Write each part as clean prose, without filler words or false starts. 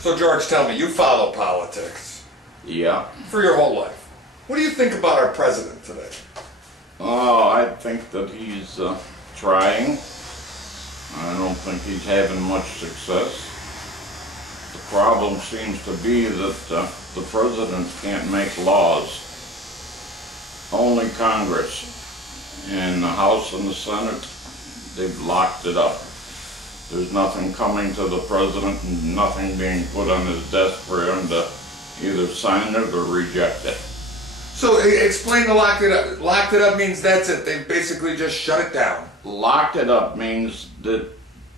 So George, tell me, you follow politics Yeah. for your whole life. What do you think about our president today? Oh, I think that he's trying. I don't think he's having much success. The problem seems to be that the president can't make laws. Only Congress and the House and the Senate, they've locked it up. There's nothing coming to the president and nothing being put on his desk for him to either sign it or reject it. So explain the locked it up. Locked it up means that's it. They basically just shut it down. Locked it up means that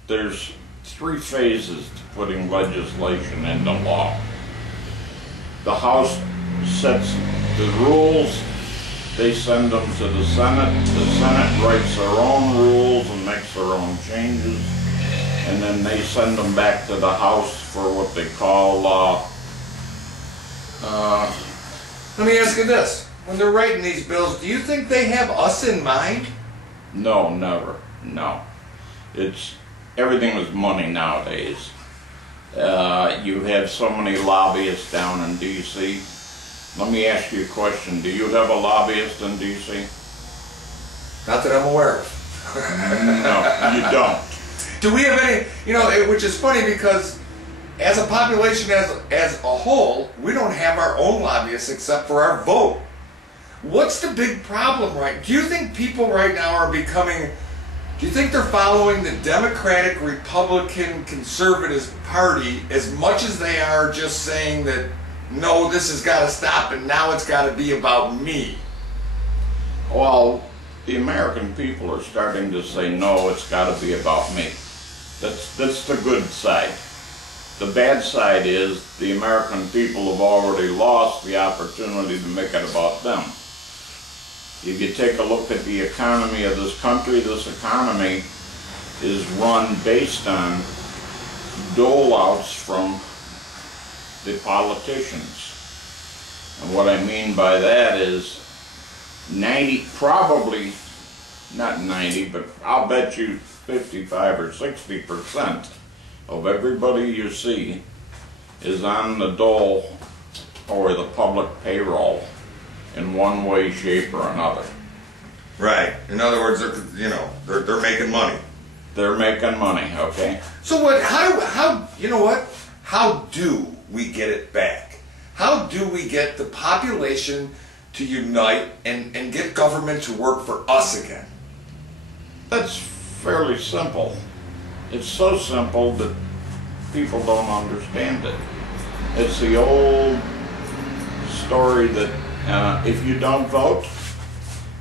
there's 3 phases to putting legislation into law. The House sets the rules, they send them to the Senate writes their own rules and makes their own changes, and then they send them back to the House for what they call Let me ask you this. When they're writing these bills, do you think they have us in mind? No, never, no. Everything is money nowadays. You have so many lobbyists down in D.C. Let me ask you a question. Do you have a lobbyist in D.C.? Not that I'm aware of. No, you don't. Do we have any, which is funny because as a population as a whole, we don't have our own lobbyists except for our vote. What's the big problem, right? Do you think people right now are do you think they're following the Democratic, Republican, Conservative Party as much as they are just saying that, no, this has got to stop and now it's got to be about me? Well, the American people are starting to say, no, it's got to be about me. That's the good side. The bad side is the American people have already lost the opportunity to make it about them. If you take a look at the economy of this country, this economy is run based on dole-outs from the politicians. And what I mean by that is probably not 90, but I'll bet you 55 or 60% of everybody you see is on the dole or the public payroll in one way, shape, or another. Right. In other words, they're making money. They're making money, okay? So how do we get it back? How do we get the population to unite and get government to work for us again? That's fairly simple. It's so simple that people don't understand it. It's the old story that if you don't vote,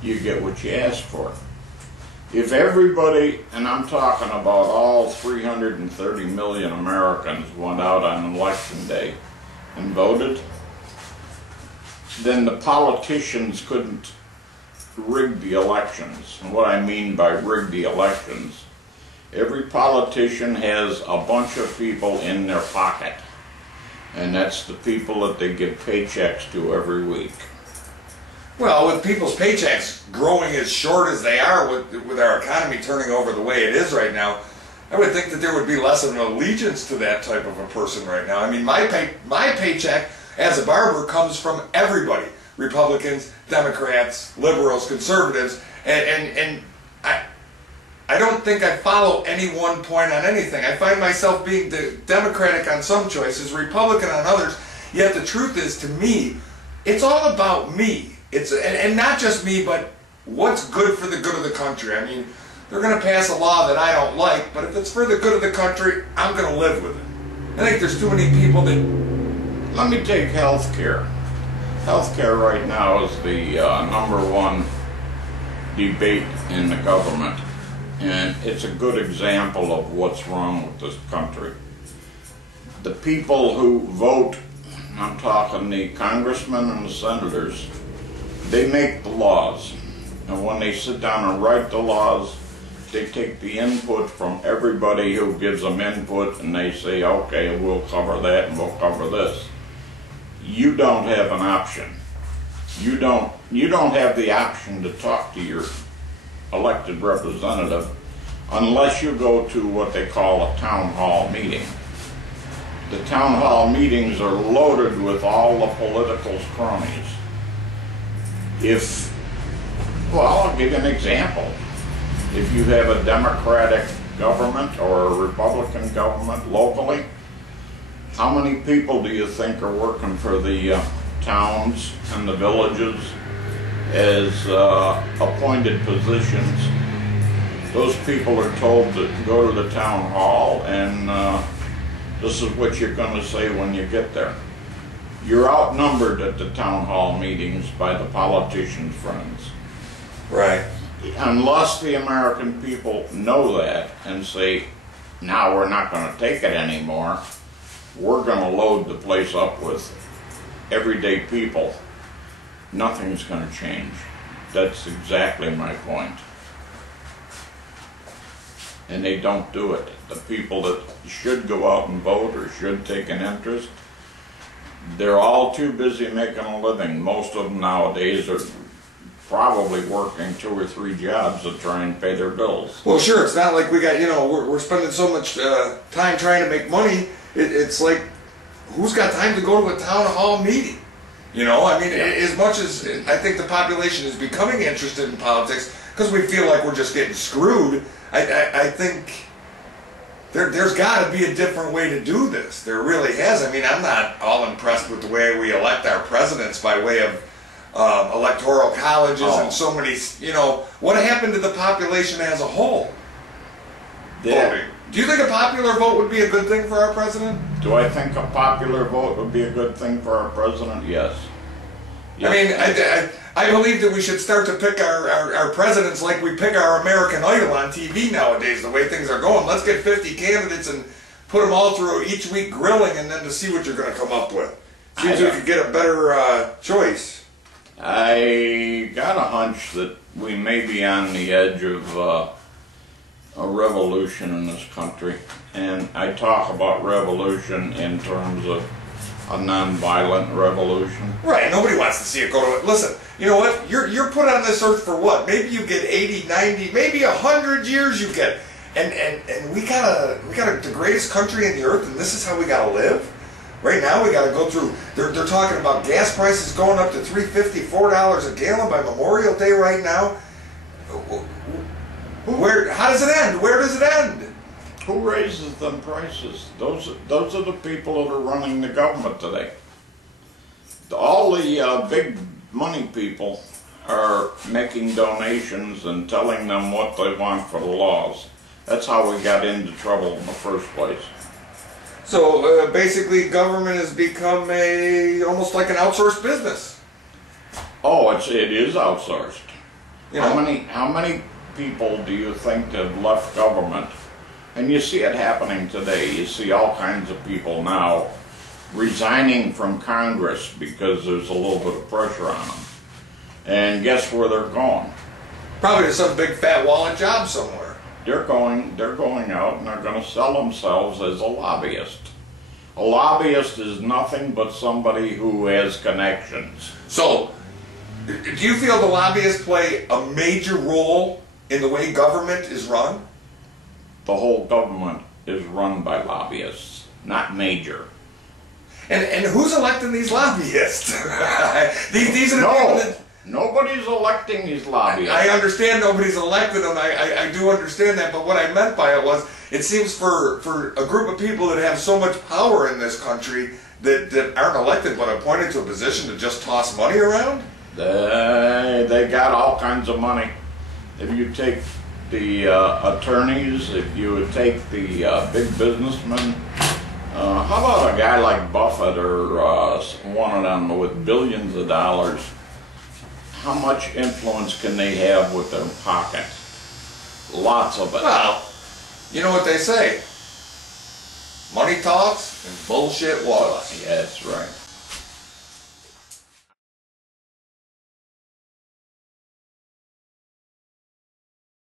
you get what you ask for. If everybody, and I'm talking about all 330 million Americans, went out on election day and voted, then the politicians couldn't rig the elections. And what I mean by rig the elections, every politician has a bunch of people in their pocket, and that's the people that they give paychecks to every week. Well, with people's paychecks growing as short as they are with our economy turning over the way it is right now, I would think that there would be less of an allegiance to that type of a person right now. I mean, my paycheck as a barber comes from everybody. Republicans, Democrats, liberals, conservatives, and I don't think I follow any one point on anything. I find myself being Democratic on some choices, Republican on others, yet the truth is, to me, it's all about me. And not just me, but what's good for the good of the country. I mean, they're going to pass a law that I don't like, but if it's for the good of the country, I'm going to live with it. I think there's too many people that... Let me take health care. Health care right now is the #1 debate in the government, and it's a good example of what's wrong with this country. The people who vote, I'm talking the congressmen and the senators, they make the laws, and when they sit down and write the laws, they take the input from everybody who gives them input, and they say, okay, we'll cover that and we'll cover this. You don't have an option. You don't have the option to talk to your elected representative unless you go to what they call a town hall meeting. the town hall meetings are loaded with all the political cronies. Well, I'll give you an example. If you have a Democratic government or a Republican government locally, how many people do you think are working for the towns and the villages as appointed positions? Those people are told to go to the town hall and this is what you're going to say when you get there. You're outnumbered at the town hall meetings by the politicians' friends. Right. Unless the American people know that and say, now we're not going to take it anymore, we're going to load the place up with everyday people, nothing's going to change. That's exactly my point. And they don't do it. The people that should go out and vote or should take an interest, they're all too busy making a living. Most of them nowadays are probably working 2 or 3 jobs to try and pay their bills. Well, sure, it's not like we got, we're spending so much time trying to make money. It's like, who's got time to go to a town hall meeting? As much as I think the population is becoming interested in politics because we feel like we're just getting screwed, I think there's got to be a different way to do this. There really has. I'm not all impressed with the way we elect our presidents by way of electoral colleges and so many, what happened to the population as a whole? Voting. Do you think a popular vote would be a good thing for our president? Do I think a popular vote would be a good thing for our president? Yes. I believe that we should start to pick our presidents like we pick our American Idol on TV nowadays, the way things are going. Let's get 50 candidates and put them all through each week grilling and then to see what you're going to come up with. Seems we could get a better choice. I got a hunch that we may be on the edge of a revolution in this country. And I talk about revolution in terms of a non-violent revolution. Right, nobody wants to see it go to it. Listen, you know what? You're put on this earth for what? Maybe you get 80, 90, maybe 100 years you get. And we got the greatest country in the earth, and this is how we gotta live? Right now we gotta go through, they're talking about gas prices going up to $3.50, $4 a gallon by Memorial Day right now. How does it end? Where does it end? Who raises them prices? Those are the people that are running the government today. All the big money people are making donations and telling them what they want for the laws. That's how we got into trouble in the first place. So basically government has become almost like an outsourced business. Oh, it is outsourced. How many people do you think have left government? And you see it happening today. You see all kinds of people now resigning from Congress because there's a little bit of pressure on them. And guess where they're going? Probably to some big fat wallet job somewhere. They're going out and they're going to sell themselves as a lobbyist. A lobbyist is nothing but somebody who has connections. So, do you feel the lobbyists play a major role in the way government is run? The whole government is run by lobbyists, not major. And who's electing these lobbyists? these are the people that... Nobody's electing these lobbyists. I understand nobody's elected them. I do understand that, but what I meant by it was, it seems for a group of people that have so much power in this country that aren't elected but appointed to a position to just toss money around? They got all kinds of money. If you take the attorneys, if you would take the big businessmen, how about a guy like Buffett or one of them with billions of dollars? How much influence can they have with their pocket? Lots of it. Well, you know what they say. Money talks and bullshit walks. Yeah, that's right.